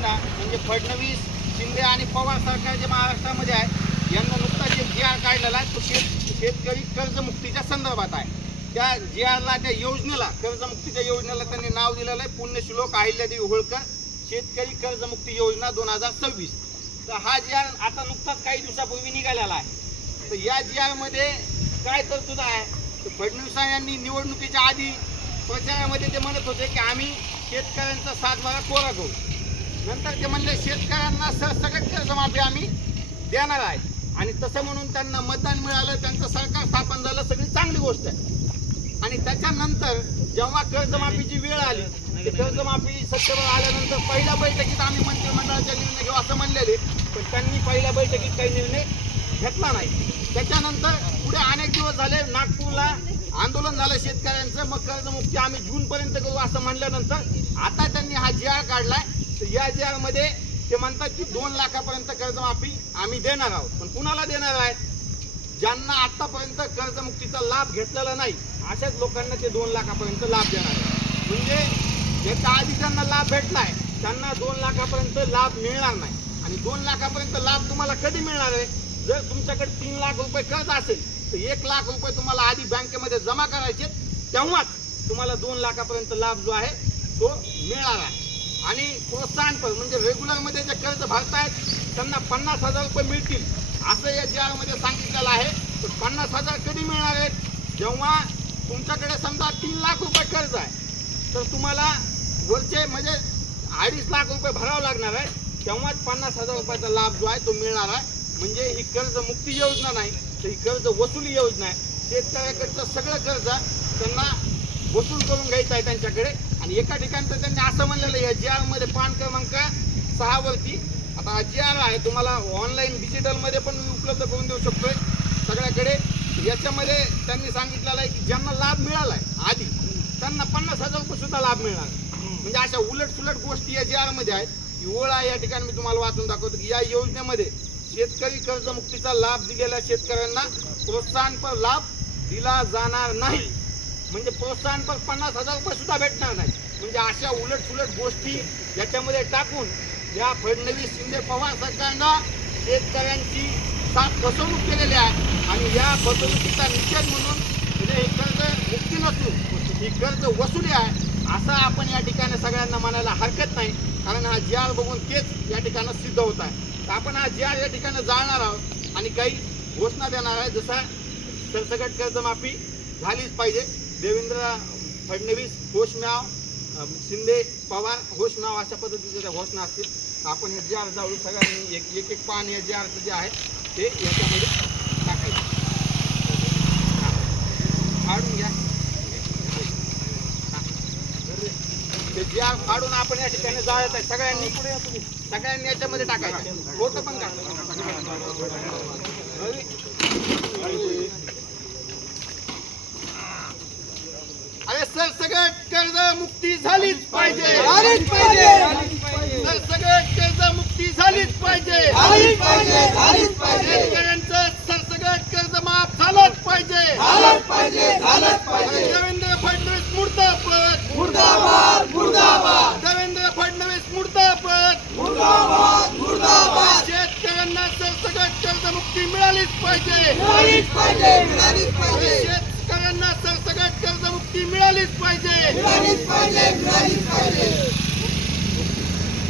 असताना म्हणजे फडणवीस, शिंदे आणि पवार सरकार जे महाराष्ट्रामध्ये आहे यांना नुकताच जे जी आर काढलेला आहे तो शेतकरी कर्जमुक्तीच्या संदर्भात आहे. त्या जी आरला, त्या योजनेला, कर्जमुक्तीच्या योजनेला त्यांनी नाव दिलेलं आहे पुण्यश्लोक अहिल्यादेवी होळकर शेतकरी कर्जमुक्ती योजना 2026. तर हा जी आर आता नुकताच काही दिवसापूर्वी निघालेला आहे. तर या जी आरमध्ये काय तरतूद आहे? तर फडणवीस यांनी निवडणुकीच्या आधी प्रचारामध्ये ते म्हणत होते की आम्ही शेतकऱ्यांचा 7/12 कोरा करू. नंतर ते म्हणले शेतकऱ्यांना सरसकट कर्जमाफी आम्ही देणार आहे. आणि तसं म्हणून त्यांना मतदान मिळालं, त्यांचं सरकार स्थापन झालं, सगळी चांगली गोष्ट आहे. आणि त्याच्यानंतर जेव्हा कर्जमाफीची वेळ आली, ते कर्जमाफी सत्तेवर आल्यानंतर पहिल्या बैठकीत आम्ही मंत्रिमंडळाचा निर्णय घेऊ असं म्हणलेले, पण त्यांनी पहिल्या बैठकीत काही निर्णय घेतला नाही. त्याच्यानंतर पुढे अनेक दिवस झाले, नागपूरला आंदोलन झालं शेतकऱ्यांचं, मग कर्जमुक्ती आम्ही जूनपर्यंत करू असं म्हणल्यानंतर आता त्यांनी हा जी आर काढलाय. तर या जी आरमध्ये ते म्हणतात की 2 लाखापर्यंत कर्जमाफी आम्ही देणार आहोत. पण कुणाला देणार आहे? ज्यांना आतापर्यंत कर्जमुक्तीचा लाभ घेतलेला नाही अशाच लोकांना ते 2 लाखापर्यंत लाभ देणार आहे. म्हणजे याच्या आधी ज्यांना लाभ भेटलाय त्यांना 2 लाखापर्यंत लाभ मिळणार नाही. आणि 2 लाखापर्यंत लाभ तुम्हाला कधी मिळणार आहे? जर तुमच्याकडे 3 लाख रुपये कर्ज असेल तर 1 लाख रुपये तुम्हाला आधी बँकेमध्ये जमा करायचे, तेव्हाच तुम्हाला 2 लाखापर्यंत लाभ जो आहे तो मिळणार आहे. आणि प्रोत्साहनपर म्हणजे रेग्युलरमध्ये जे कर्ज भरतायत त्यांना 50,000 रुपये मिळतील असं या जी आरमध्ये सांगितलेलं आहे. तर 50,000 कधी मिळणार आहेत? जेव्हा तुमच्याकडे समजा 3 लाख रुपये कर्ज आहे तर तुम्हाला वरचे म्हणजे 2.5 लाख रुपये भरावं लागणार आहे, तेव्हाच 50,000 रुपयाचा लाभ जो आहे तो मिळणार आहे. म्हणजे ही कर्जमुक्ती योजना नाही तर ही कर्ज वसुली योजना आहे. शेतकऱ्याकडचं सगळं कर्ज त्यांना वसूल करून घ्यायचं आहे त्यांच्याकडे. आणि एका ठिकाणी तर त्यांनी असं म्हणलेलं आहे, या जी आरमध्ये पान क्रमांक 6 वरती आता हा जी आर आहे तुम्हाला ऑनलाईन डिजिटलमध्ये पण मी उपलब्ध करून देऊ शकतोय सगळ्याकडे. याच्यामध्ये त्यांनी सांगितलेलं आहे की ज्यांना लाभ मिळाला आहे आधी त्यांना 50,000 रुपये सुद्धा लाभ मिळणार. म्हणजे अशा उलटसुलट गोष्टी या जी आरमध्ये आहेत. ही ओळ आहे, या ठिकाणी मी तुम्हाला वाचून दाखवतो की या योजनेमध्ये शेतकरी कर्जमुक्तीचा लाभ दिलेल्या शेतकऱ्यांना प्रोत्साहनपर लाभ दिला जाणार नाही. म्हणजे प्रोत्साहनपर 50,000 रुपये सुद्धा भेटणार नाही. म्हणजे अशा उलटसुलट गोष्टी याच्यामध्ये टाकून या फडणवीस शिंदे पवार सरकारनं शेतकऱ्यांची साफ फसवणूक केलेली आहे. आणि या फसवणुकीचा निषेध म्हणून म्हणजे हे कर्ज मुक्ती नसून ही कर्ज वसुली आहे असं आपण या ठिकाणी सगळ्यांना म्हणायला हरकत नाही. कारण हा जी आर बघून तेच या ठिकाणी सिद्ध होत आहे. तर आपण हा जी आर या ठिकाणी जाळणार आहोत आणि काही घोषणा देणार आहे. जसा सरसकट कर्जमाफी झालीच पाहिजे, देवेंद्र फडणवीस होशम्याव, शिंदे पवार होशम्याव अशा पद्धतीच्या त्या घोषणा असतील. आपण हे जी आर जाऊ सगळ्यांनी एक एक पान या जी आरचं जे आहे ते याच्यामध्ये टाकायचं. फाडून घ्या ते जी आर फाडून आपण या ठिकाणी जाळत आहे. सगळ्यांनी पुढे तुम्ही सगळ्यांनी याच्यामध्ये टाकायचं. फोटो पण काढ. अरे सरसकट कर्ज मुक्ती झालीच पाहिजे, सरसकट कर्ज मुक्ती झालीच पाहिजे, शेतकऱ्यांचं सरसकट कर्ज माफ झालंच पाहिजे. देवेंद्र फडणवीस मुर्दाबाद, देवेंद्र फडणवीस मुर्दाबाद. शेतकऱ्यांना सरसकट कर्जमुक्ती मिळालीच पाहिजे, शेतकऱ्यांना सरसकट कर्जमुक्ती मिळालीच पाहिजे.